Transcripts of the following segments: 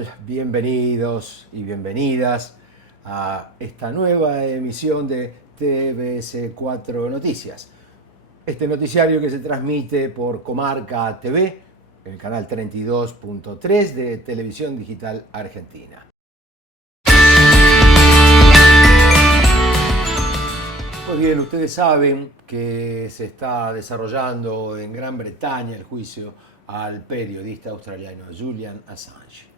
tal? Bienvenidos y bienvenidas a esta nueva emisión de TBS4 Noticias. Este noticiario que se transmite por Comarca TV, el canal 32.3 de Televisión Digital Argentina. Pues bien, ustedes saben que se está desarrollando en Gran Bretaña el juicio al periodista australiano Julian Assange.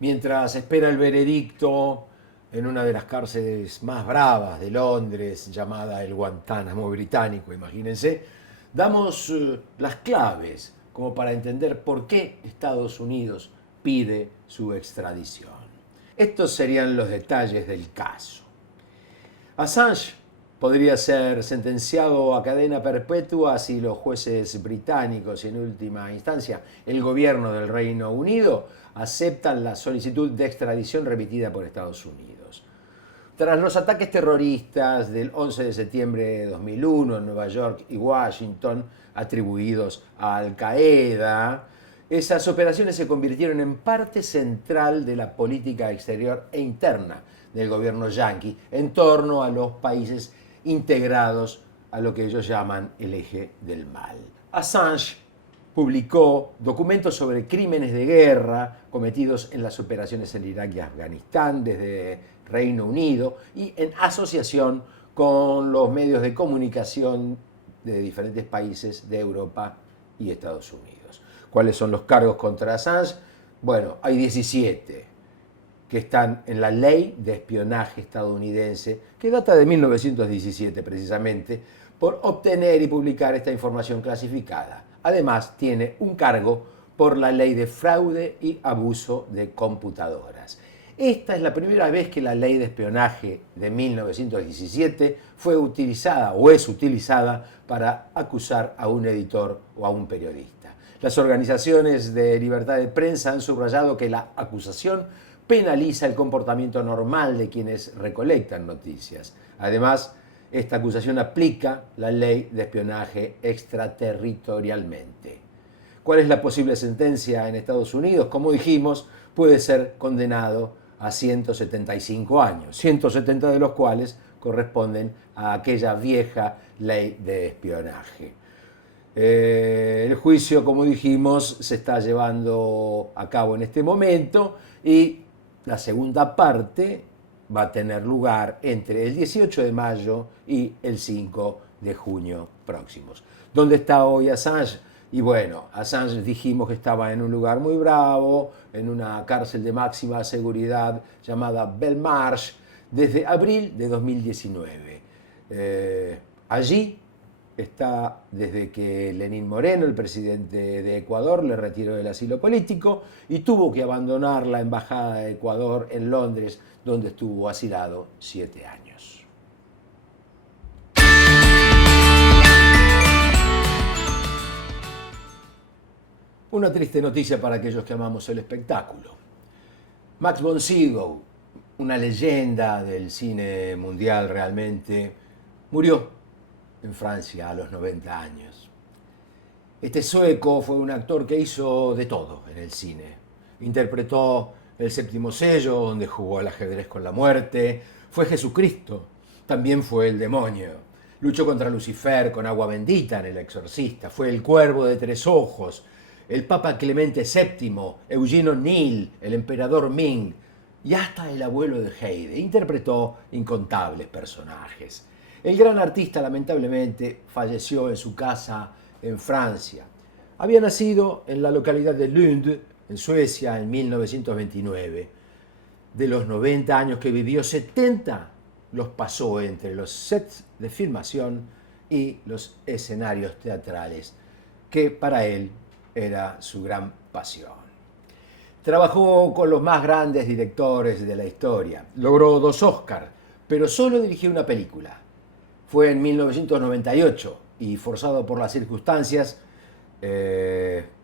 Mientras espera el veredicto en una de las cárceles más bravas de Londres, llamada el Guantánamo británico, imagínense, damos las claves como para entender por qué Estados Unidos pide su extradición. Estos serían los detalles del caso. Assange podría ser sentenciado a cadena perpetua si los jueces británicos y en última instancia el gobierno del Reino Unido aceptan la solicitud de extradición remitida por Estados Unidos. Tras los ataques terroristas del 11 de septiembre de 2001 en Nueva York y Washington, atribuidos a Al-Qaeda, esas operaciones se convirtieron en parte central de la política exterior e interna del gobierno yanqui en torno a los países integrados a lo que ellos llaman el eje del mal. Assange publicó documentos sobre crímenes de guerra cometidos en las operaciones en Irak y Afganistán desde Reino Unido y en asociación con los medios de comunicación de diferentes países de Europa y Estados Unidos. ¿Cuáles son los cargos contra Assange? Bueno, hay 17 que están en la ley de espionaje estadounidense, que data de 1917 precisamente, por obtener y publicar esta información clasificada. Además, tiene un cargo por la ley de fraude y abuso de computadoras. Esta es la primera vez que la ley de espionaje de 1917 fue utilizada o es utilizada para acusar a un editor o a un periodista. Las organizaciones de libertad de prensa han subrayado que la acusación penaliza el comportamiento normal de quienes recolectan noticias. Además, esta acusación aplica la ley de espionaje extraterritorialmente. ¿Cuál es la posible sentencia en Estados Unidos? Como dijimos, puede ser condenado a 175 años, 170 de los cuales corresponden a aquella vieja ley de espionaje. El juicio, como dijimos, se está llevando a cabo en este momento y la segunda parte va a tener lugar entre el 18 de mayo y el 5 de junio próximos. ¿Dónde está hoy Assange? Y bueno, Assange dijimos que estaba en un lugar muy bravo, en una cárcel de máxima seguridad llamada Belmarsh, desde abril de 2019. Allí está desde que Lenín Moreno, el presidente de Ecuador, le retiró el asilo político y tuvo que abandonar la embajada de Ecuador en Londres, donde estuvo asilado 7 años. Una triste noticia para aquellos que amamos el espectáculo. Max von Sydow, una leyenda del cine mundial realmente, murió en Francia a los 90 años. Este sueco fue un actor que hizo de todo en el cine. Interpretó El Séptimo Sello, donde jugó al ajedrez con la muerte. Fue Jesucristo, también fue el demonio. Luchó contra Lucifer con agua bendita en El Exorcista. Fue el Cuervo de Tres Ojos, el Papa Clemente VII, Eugene O'Neill, el emperador Ming y hasta el abuelo de Heide. Interpretó incontables personajes. El gran artista lamentablemente falleció en su casa en Francia. Había nacido en la localidad de Lund, en Suecia, en 1929. De los 90 años que vivió, 70 los pasó entre los sets de filmación y los escenarios teatrales, que para él era su gran pasión. Trabajó con los más grandes directores de la historia. Logró 2 Oscars, pero solo dirigió una película. Fue en 1998 y forzado por las circunstancias,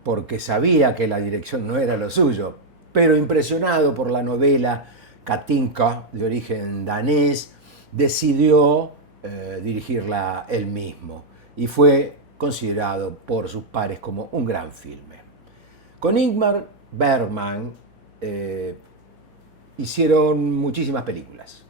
porque sabía que la dirección no era lo suyo, pero impresionado por la novela Katinka, de origen danés, decidió dirigirla él mismo y fue considerado por sus pares como un gran filme. Con Ingmar Bergman eh, hicieron muchísimas películas.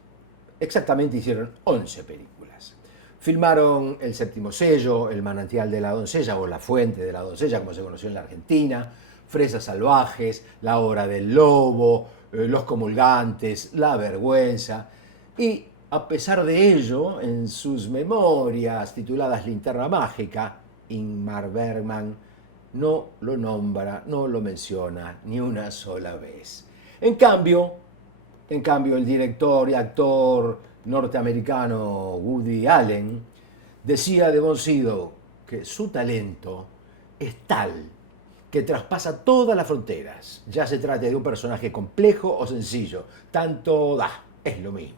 Exactamente hicieron 11 películas. Filmaron El séptimo sello, El manantial de la doncella o La fuente de la doncella, como se conoció en la Argentina, Fresas salvajes, La hora del lobo, Los comulgantes, La vergüenza. Y a pesar de ello, en sus memorias tituladas Linterna mágica, Ingmar Bergman no lo nombra, no lo menciona ni una sola vez. En cambio, el director y actor norteamericano Woody Allen decía de Von Sydow que su talento es tal que traspasa todas las fronteras, ya se trate de un personaje complejo o sencillo, tanto da, es lo mismo.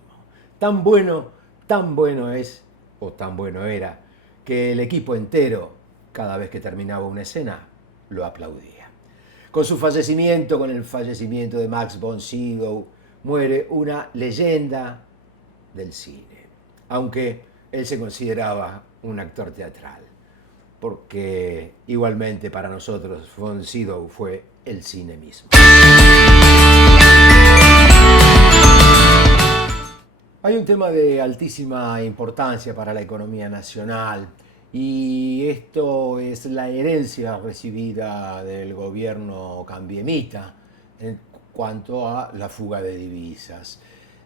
Tan bueno es, o tan bueno era, que el equipo entero, cada vez que terminaba una escena, lo aplaudía. Con su fallecimiento, con el fallecimiento de Max von Sydow, muere una leyenda del cine, aunque él se consideraba un actor teatral, porque igualmente para nosotros von Sydow fue el cine mismo. Hay un tema de altísima importancia para la economía nacional y esto es la herencia recibida del gobierno cambiemita en cuanto a la fuga de divisas.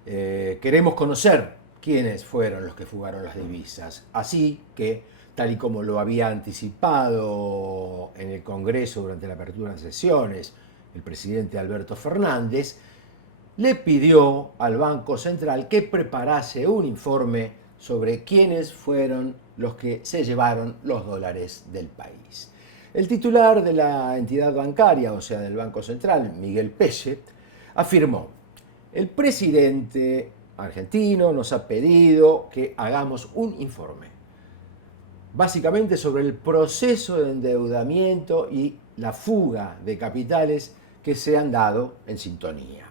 Queremos conocer quiénes fueron los que fugaron las divisas, así que, tal y como lo había anticipado en el Congreso durante la apertura de sesiones el presidente Alberto Fernández, le pidió al Banco Central que preparase un informe sobre quiénes fueron los que se llevaron los dólares del país. El titular de la entidad bancaria, o sea, del Banco Central, Miguel Pelle, afirmó: el presidente argentino nos ha pedido que hagamos un informe, básicamente sobre el proceso de endeudamiento y la fuga de capitales que se han dado en sintonía.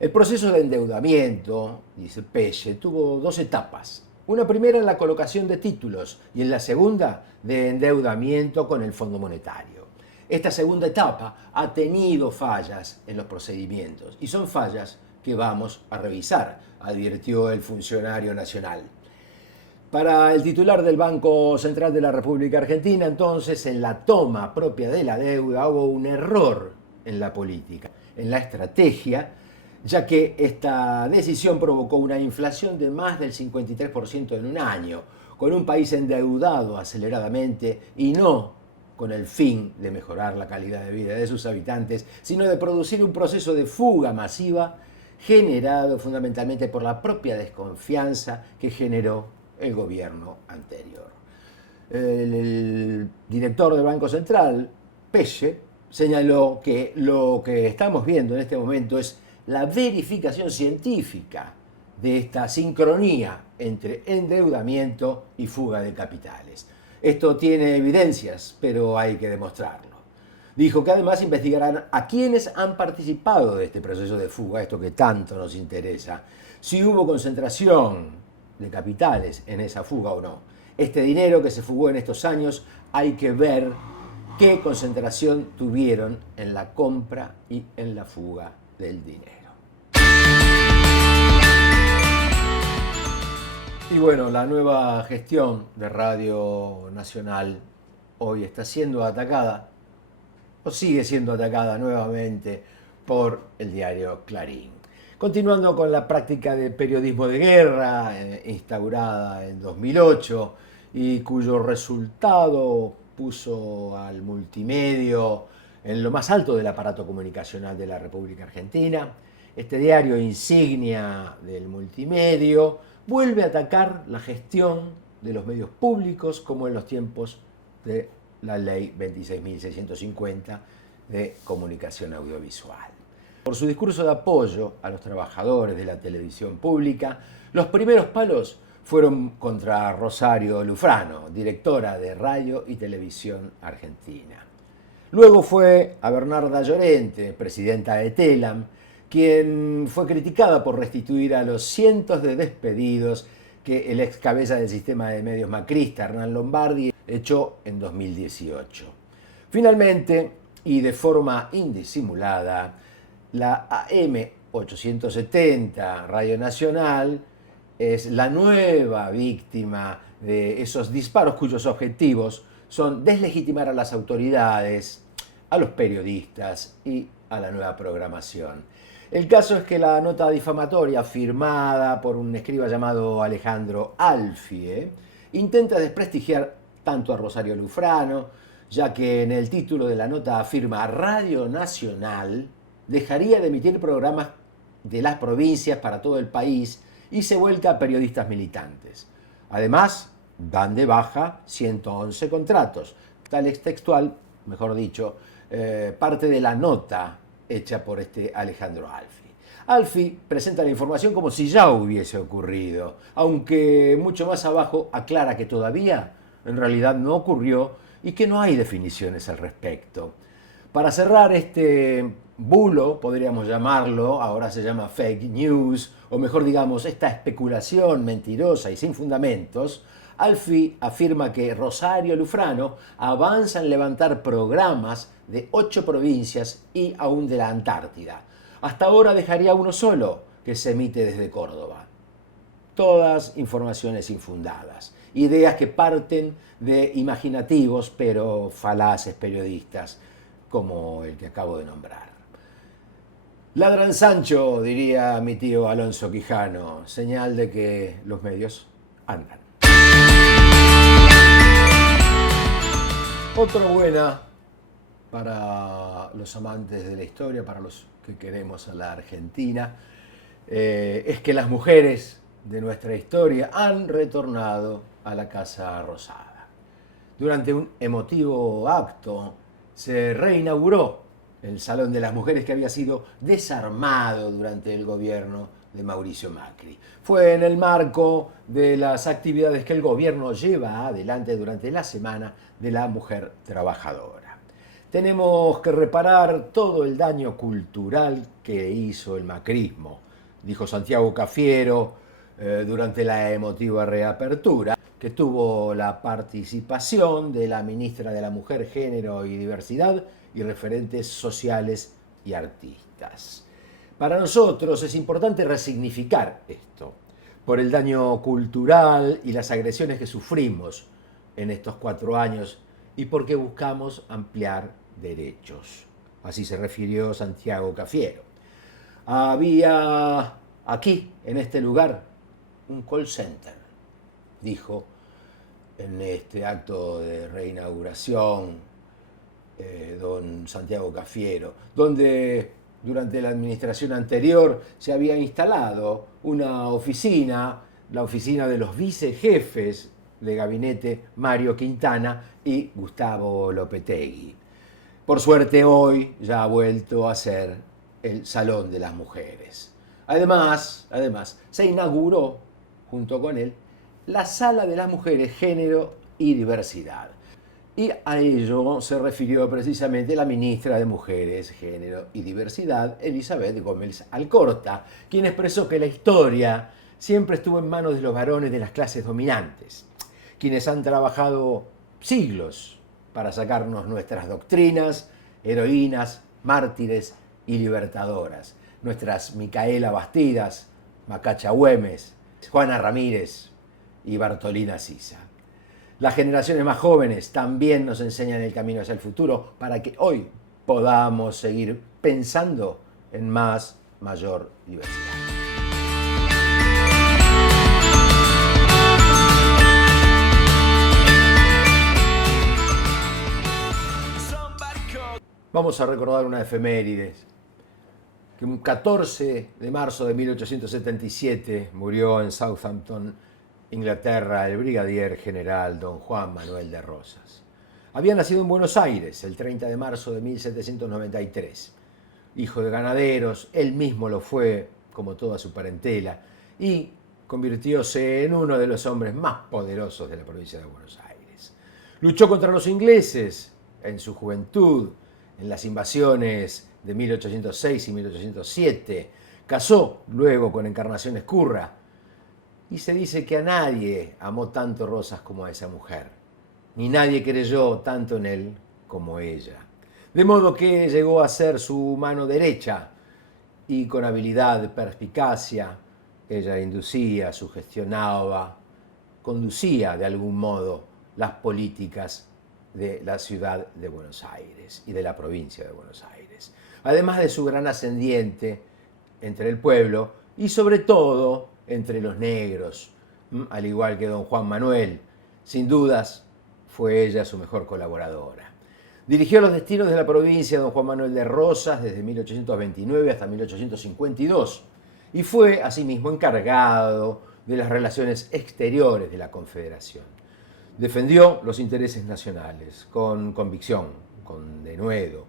El proceso de endeudamiento, dice Pelle, tuvo dos etapas. Una primera en la colocación de títulos y en la segunda de endeudamiento con el Fondo Monetario. Esta segunda etapa ha tenido fallas en los procedimientos y son fallas que vamos a revisar, advirtió el funcionario nacional. Para el titular del Banco Central de la República Argentina, entonces, en la toma propia de la deuda hubo un error en la política, en la estrategia, ya que esta decisión provocó una inflación de más del 53% en un año, con un país endeudado aceleradamente y no con el fin de mejorar la calidad de vida de sus habitantes, sino de producir un proceso de fuga masiva generado fundamentalmente por la propia desconfianza que generó el gobierno anterior. El director del Banco Central, Pelle, señaló que lo que estamos viendo en este momento es la verificación científica de esta sincronía entre endeudamiento y fuga de capitales. Esto tiene evidencias, pero hay que demostrarlo. Dijo que además investigarán a quienes han participado de este proceso de fuga, esto que tanto nos interesa, si hubo concentración de capitales en esa fuga o no. Este dinero que se fugó en estos años, hay que ver qué concentración tuvieron en la compra y en la fuga del dinero. Y bueno, la nueva gestión de Radio Nacional hoy está siendo atacada, o sigue siendo atacada nuevamente por el diario Clarín. Continuando con la práctica de periodismo de guerra, instaurada en 2008, y cuyo resultado puso al multimedio en lo más alto del aparato comunicacional de la República Argentina, este diario insignia del multimedio vuelve a atacar la gestión de los medios públicos como en los tiempos de la ley 26.650 de comunicación audiovisual. Por su discurso de apoyo a los trabajadores de la televisión pública, los primeros palos fueron contra Rosario Lufrano, directora de Radio y Televisión Argentina. Luego fue a Bernarda Llorente, presidenta de TELAM, quien fue criticada por restituir a los cientos de despedidos que el ex cabeza del sistema de medios macrista, Hernán Lombardi, echó en 2018. Finalmente, y de forma indisimulada, La AM 870, Radio Nacional, es la nueva víctima de esos disparos cuyos objetivos son deslegitimar a las autoridades, a los periodistas y a la nueva programación. El caso es que la nota difamatoria firmada por un escriba llamado Alejandro Alfie intenta desprestigiar tanto a Rosario Lufrano, ya que en el título de la nota afirma Radio Nacional dejaría de emitir programas de las provincias para todo el país y se vuelca a periodistas militantes. Además, dan de baja 111 contratos. Tal es textual, mejor dicho, parte de la nota hecha por este Alejandro Alfie. Alfie presenta la información como si ya hubiese ocurrido, aunque mucho más abajo aclara que todavía en realidad no ocurrió y que no hay definiciones al respecto. Para cerrar este bulo, podríamos llamarlo, ahora se llama fake news, o mejor digamos, esta especulación mentirosa y sin fundamentos, Alfie afirma que Rosario Lufrano avanza en levantar programas de 8 provincias y aún de la Antártida. Hasta ahora dejaría uno solo, que se emite desde Córdoba. Todas informaciones infundadas, ideas que parten de imaginativos pero falaces periodistas, como el que acabo de nombrar. Ladran Sancho, diría mi tío Alonso Quijano, señal de que los medios andan. Otra buena para los amantes de la historia, para los que queremos a la Argentina, es que las mujeres de nuestra historia han retornado a la Casa Rosada. Durante un emotivo acto se reinauguró el Salón de las Mujeres que había sido desarmado durante el gobierno de Mauricio Macri. Fue en el marco de las actividades que el gobierno lleva adelante durante la Semana de la Mujer Trabajadora. Tenemos que reparar todo el daño cultural que hizo el macrismo, dijo Santiago Cafiero durante la emotiva reapertura, que tuvo la participación de la ministra de la Mujer, Género y Diversidad y referentes sociales y artistas. Para nosotros es importante resignificar esto, por el daño cultural y las agresiones que sufrimos en estos 4 años y porque buscamos ampliar derechos. Así se refirió Santiago Cafiero. Había aquí, en este lugar, un call center, dijo en este acto de reinauguración don Santiago Cafiero, donde durante la administración anterior se había instalado una oficina, la oficina de los vicejefes de gabinete Mario Quintana y Gustavo Lopetegui. Por suerte hoy ya ha vuelto a ser el Salón de las Mujeres. Además, se inauguró junto con él la Sala de las Mujeres, Género y Diversidad. Y a ello se refirió precisamente la ministra de Mujeres, Género y Diversidad, Elizabeth Gómez Alcorta, quien expresó que la historia siempre estuvo en manos de los varones de las clases dominantes, quienes han trabajado siglos para sacarnos nuestras doctrinas, heroínas, mártires y libertadoras, nuestras Micaela Bastidas, Macacha Güemes, Juana Ramírez y Bartolina Sisa. Las generaciones más jóvenes también nos enseñan el camino hacia el futuro para que hoy podamos seguir pensando en mayor diversidad. Vamos a recordar una efemérides, que un 14 de marzo de 1877 murió en Southampton, Inglaterra, el brigadier general don Juan Manuel de Rosas. Había nacido en Buenos Aires el 30 de marzo de 1793. Hijo de ganaderos, él mismo lo fue, como toda su parentela, y convirtióse en uno de los hombres más poderosos de la provincia de Buenos Aires. Luchó contra los ingleses en su juventud, en las invasiones de 1806 y 1807. Casó luego con Encarnación Ezcurra. Y se dice que a nadie amó tanto Rosas como a esa mujer, ni nadie creyó tanto en él como ella. De modo que llegó a ser su mano derecha y con habilidad, perspicacia, ella inducía, sugestionaba, conducía de algún modo las políticas de la ciudad de Buenos Aires y de la provincia de Buenos Aires. Además de su gran ascendiente entre el pueblo y sobre todo entre los negros, al igual que don Juan Manuel, sin dudas fue ella su mejor colaboradora. Dirigió los destinos de la provincia don Juan Manuel de Rosas desde 1829 hasta 1852 y fue asimismo encargado de las relaciones exteriores de la Confederación. Defendió los intereses nacionales con convicción, con denuedo.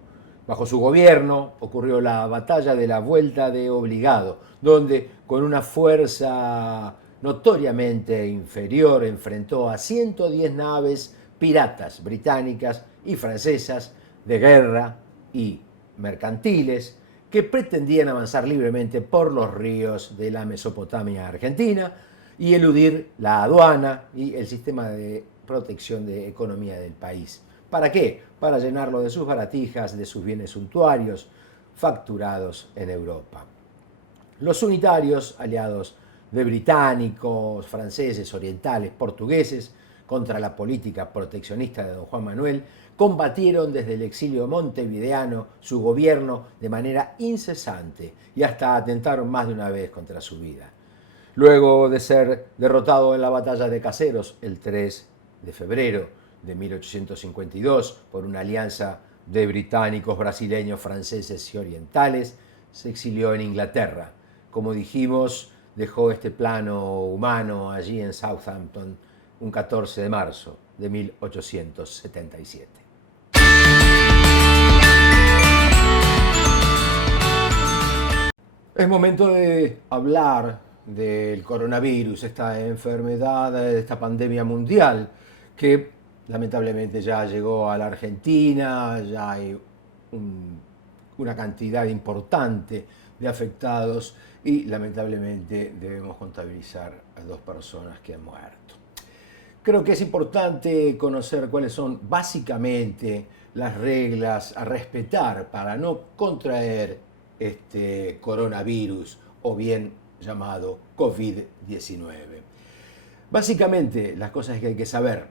Bajo su gobierno ocurrió la batalla de la Vuelta de Obligado, donde con una fuerza notoriamente inferior enfrentó a 110 naves piratas británicas y francesas de guerra y mercantiles que pretendían avanzar libremente por los ríos de la Mesopotamia argentina y eludir la aduana y el sistema de protección de economía del país. ¿Para qué? Para llenarlo de sus baratijas, de sus bienes suntuarios, facturados en Europa. Los unitarios, aliados de británicos, franceses, orientales, portugueses, contra la política proteccionista de don Juan Manuel, combatieron desde el exilio montevideano su gobierno de manera incesante y hasta atentaron más de una vez contra su vida. Luego de ser derrotado en la batalla de Caseros el 3 de febrero de 1852 por una alianza de británicos, brasileños, franceses y orientales, se exilió en Inglaterra. Como dijimos, dejó este plano humano allí en Southampton un 14 de marzo de 1877. Es momento de hablar del coronavirus, esta enfermedad, esta pandemia mundial que lamentablemente ya llegó a la Argentina, ya hay una cantidad importante de afectados y lamentablemente debemos contabilizar a 2 personas que han muerto. Creo que es importante conocer cuáles son básicamente las reglas a respetar para no contraer este coronavirus o bien llamado COVID-19. Básicamente las cosas que hay que saber,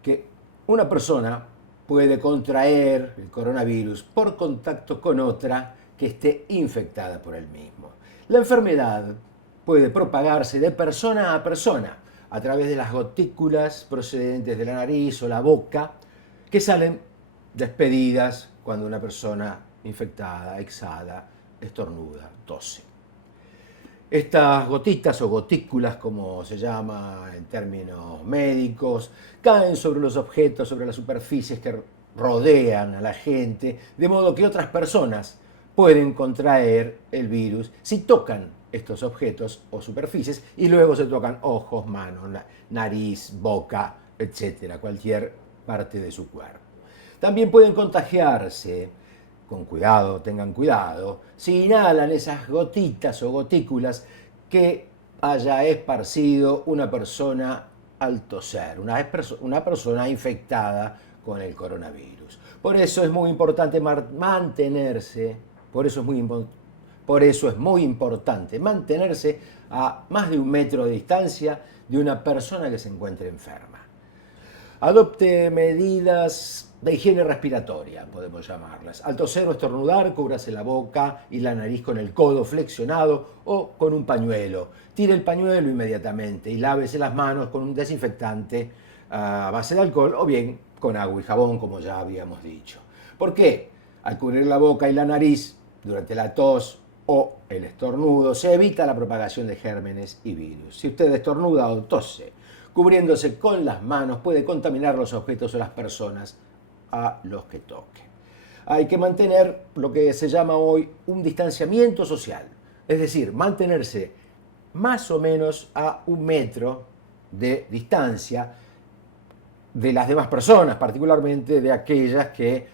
que una persona puede contraer el coronavirus por contacto con otra que esté infectada por el mismo. La enfermedad puede propagarse de persona a persona a través de las gotículas procedentes de la nariz o la boca que salen despedidas cuando una persona infectada, exhala, estornuda, tose. Estas gotitas o gotículas, como se llama en términos médicos, caen sobre los objetos, sobre las superficies que rodean a la gente, de modo que otras personas pueden contraer el virus si tocan estos objetos o superficies y luego se tocan ojos, manos, nariz, boca, etcétera, cualquier parte de su cuerpo. También pueden contagiarse, con cuidado, tengan cuidado, si inhalan esas gotitas o gotículas que haya esparcido una persona al toser, una persona infectada con el coronavirus. Por eso es muy importante mantenerse, por eso es muy importante mantenerse a más de 1 metro de distancia de una persona que se encuentre enferma. Adopte medidas de higiene respiratoria, podemos llamarlas. Al toser o estornudar, cúbrase la boca y la nariz con el codo flexionado o con un pañuelo. Tire el pañuelo inmediatamente y lávese las manos con un desinfectante a base de alcohol o bien con agua y jabón, como ya habíamos dicho. ¿Por qué? Al cubrir la boca y la nariz durante la tos o el estornudo, se evita la propagación de gérmenes y virus. Si usted estornuda o tose, cubriéndose con las manos, puede contaminar los objetos o las personas a los que toque. Hay que mantener lo que se llama hoy un distanciamiento social, es decir, mantenerse más o menos a 1 metro de distancia de las demás personas, particularmente de aquellas que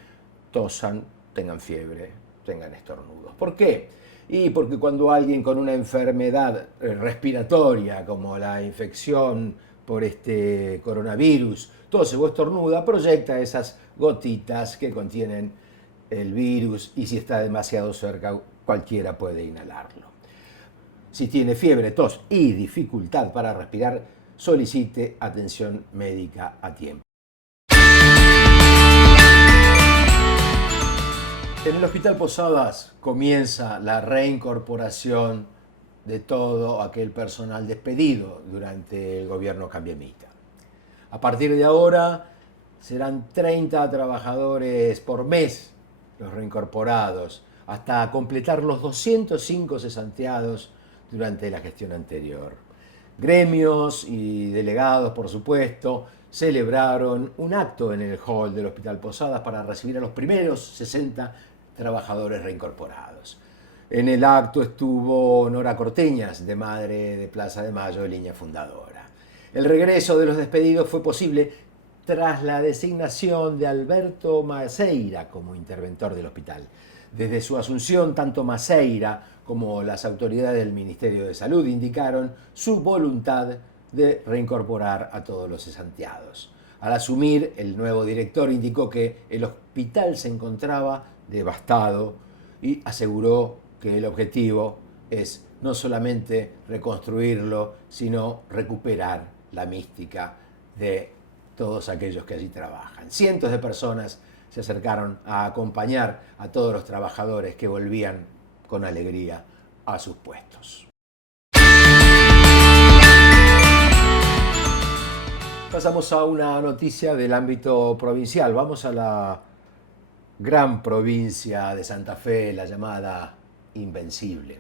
tosan, tengan fiebre, tengan estornudos. ¿Por qué? Y porque cuando alguien con una enfermedad respiratoria, como la infección por este coronavirus, tose o estornuda, proyecta esas gotitas que contienen el virus y si está demasiado cerca cualquiera puede inhalarlo. Si tiene fiebre, tos y dificultad para respirar, solicite atención médica a tiempo. En el Hospital Posadas comienza la reincorporación de todo aquel personal despedido durante el gobierno cambiemita. A partir de ahora serán 30 trabajadores por mes los reincorporados, hasta completar los 205 cesanteados durante la gestión anterior. Gremios y delegados, por supuesto, celebraron un acto en el hall del Hospital Posadas para recibir a los primeros 60 trabajadores reincorporados. En el acto estuvo Nora Corteñas, de Madre de Plaza de Mayo, de línea fundadora. El regreso de los despedidos fue posible tras la designación de Alberto Maceira como interventor del hospital. Desde su asunción, tanto Maceira como las autoridades del Ministerio de Salud indicaron su voluntad de reincorporar a todos los cesanteados. Al asumir, el nuevo director indicó que el hospital se encontraba devastado y aseguró que el objetivo es no solamente reconstruirlo, sino recuperar la mística de todos aquellos que allí trabajan. Cientos de personas se acercaron a acompañar a todos los trabajadores que volvían con alegría a sus puestos. Pasamos a una noticia del ámbito provincial. Vamos a la gran provincia de Santa Fe, la llamada Invencible.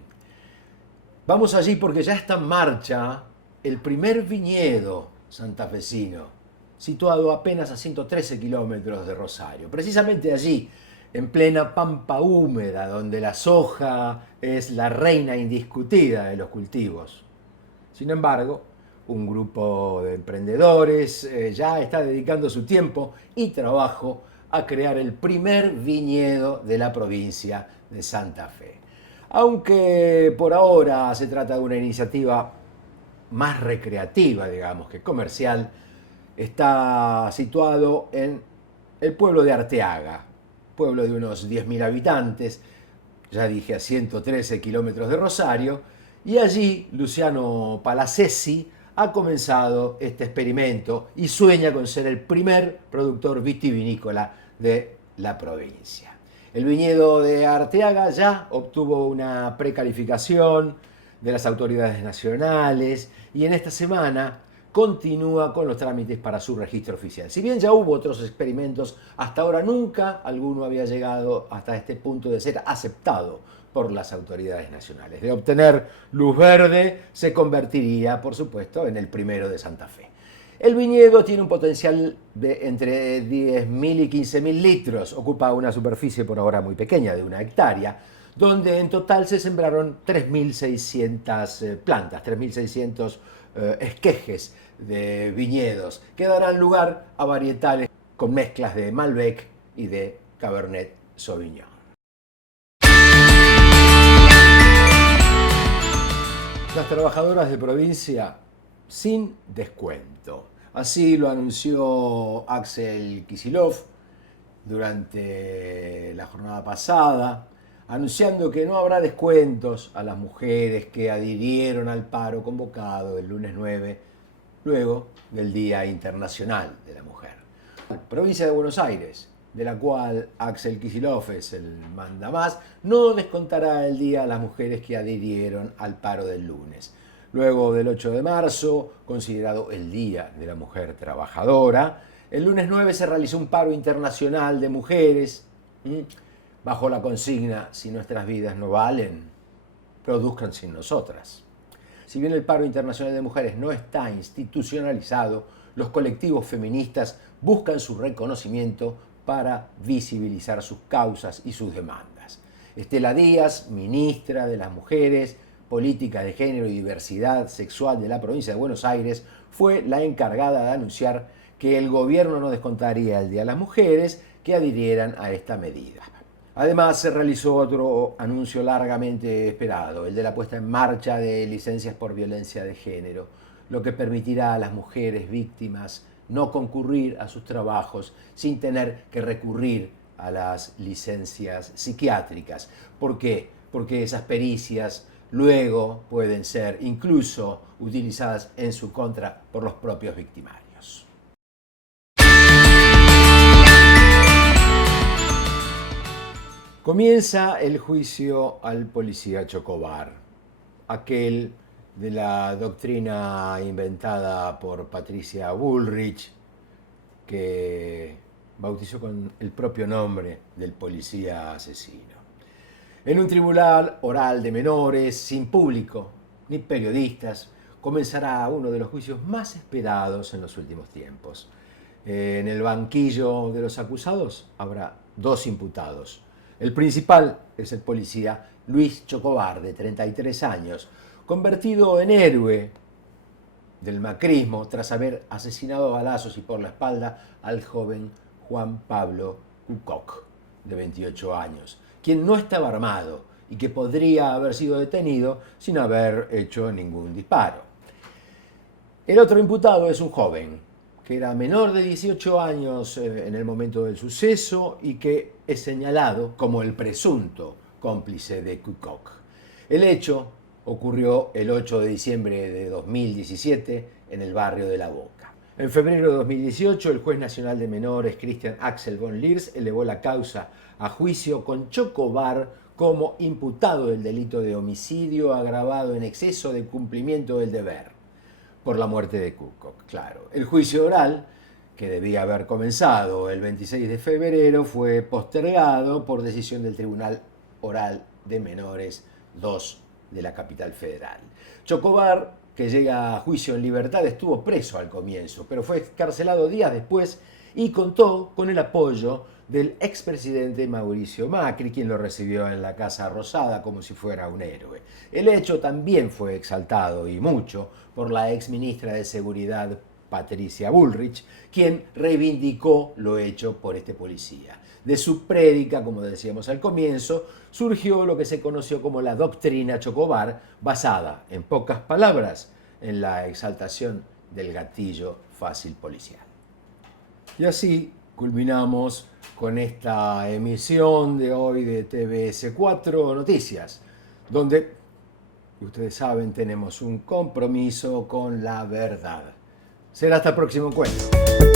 Vamos allí porque ya está en marcha el primer viñedo santafesino, situado apenas a 113 kilómetros de Rosario. Precisamente allí, en plena pampa húmeda, donde la soja es la reina indiscutida de los cultivos. Sin embargo, un grupo de emprendedores ya está dedicando su tiempo y trabajo a crear el primer viñedo de la provincia de Santa Fe. Aunque por ahora se trata de una iniciativa más recreativa, digamos, que comercial, está situado en el pueblo de Arteaga, pueblo de unos 10.000 habitantes, ya dije a 113 kilómetros de Rosario, y allí Luciano Palacesi ha comenzado este experimento y sueña con ser el primer productor vitivinícola de la provincia. El viñedo de Arteaga ya obtuvo una precalificación de las autoridades nacionales y en esta semana continúa con los trámites para su registro oficial. Si bien ya hubo otros experimentos, hasta ahora nunca alguno había llegado hasta este punto de ser aceptado por las autoridades nacionales. De obtener luz verde, se convertiría, por supuesto, en el primero de Santa Fe. El viñedo tiene un potencial de entre 10.000 y 15.000 litros, ocupa una superficie por ahora muy pequeña, de 1 hectárea, donde en total se sembraron 3.600 plantas, 3.600 esquejes de viñedos, que darán lugar a varietales con mezclas de Malbec y de Cabernet Sauvignon. Las trabajadoras de provincia sin descuento. Así lo anunció Axel Kicillof durante la jornada pasada, anunciando que no habrá descuentos a las mujeres que adhirieron al paro convocado el lunes 9, luego del Día Internacional de la Mujer. La provincia de Buenos Aires, de la cual Axel Kicillof es el mandamás, no descontará el día a las mujeres que adhirieron al paro del lunes. Luego del 8 de marzo, considerado el Día de la Mujer Trabajadora, el lunes 9 se realizó un paro internacional de mujeres bajo la consigna: si nuestras vidas no valen, produzcan sin nosotras. Si bien el paro internacional de mujeres no está institucionalizado, los colectivos feministas buscan su reconocimiento para visibilizar sus causas y sus demandas. Estela Díaz, ministra de las Mujeres, Política de Género y Diversidad Sexual de la provincia de Buenos Aires, fue la encargada de anunciar que el gobierno no descontaría el Día de las Mujeres que adhirieran a esta medida. Además, se realizó otro anuncio largamente esperado, el de la puesta en marcha de licencias por violencia de género, lo que permitirá a las mujeres víctimas no concurrir a sus trabajos sin tener que recurrir a las licencias psiquiátricas. ¿Por qué? porque esas pericias luego pueden ser incluso utilizadas en su contra por los propios victimarios. Comienza el juicio al policía Chocobar, aquel de la doctrina inventada por Patricia Bullrich, que bautizó con el propio nombre del policía asesino. En un tribunal oral de menores, sin público ni periodistas, comenzará uno de los juicios más esperados en los últimos tiempos. En el banquillo de los acusados habrá dos imputados. El principal es el policía Luis Chocobar, de 33 años, convertido en héroe del macrismo tras haber asesinado a balazos y por la espalda al joven Juan Pablo Cucoc, de 28 años, quien no estaba armado y que podría haber sido detenido sin haber hecho ningún disparo. El otro imputado es un joven que era menor de 18 años en el momento del suceso y que es señalado como el presunto cómplice de Cucoc. El hecho ocurrió el 8 de diciembre de 2017 en el barrio de La Boca. En febrero de 2018, el juez nacional de menores, Christian Axel von Liers, elevó la causa a juicio con Chocobar como imputado del delito de homicidio agravado en exceso de cumplimiento del deber, por la muerte de Cucoc, claro. El juicio oral, que debía haber comenzado el 26 de febrero, fue postergado por decisión del Tribunal Oral de Menores 2 de la capital federal. Chocobar, que llega a juicio en libertad, estuvo preso al comienzo, pero fue excarcelado días después y contó con el apoyo del expresidente Mauricio Macri, quien lo recibió en la Casa Rosada como si fuera un héroe. El hecho también fue exaltado, y mucho, por la exministra de Seguridad Patricia Bullrich, quien reivindicó lo hecho por este policía. De su prédica, como decíamos al comienzo, surgió lo que se conoció como la doctrina Chocobar, basada, en pocas palabras, en la exaltación del gatillo fácil policial. Y así culminamos con esta emisión de hoy de TVS 4 Noticias, donde, ustedes saben, tenemos un compromiso con la verdad. Será hasta el próximo encuentro.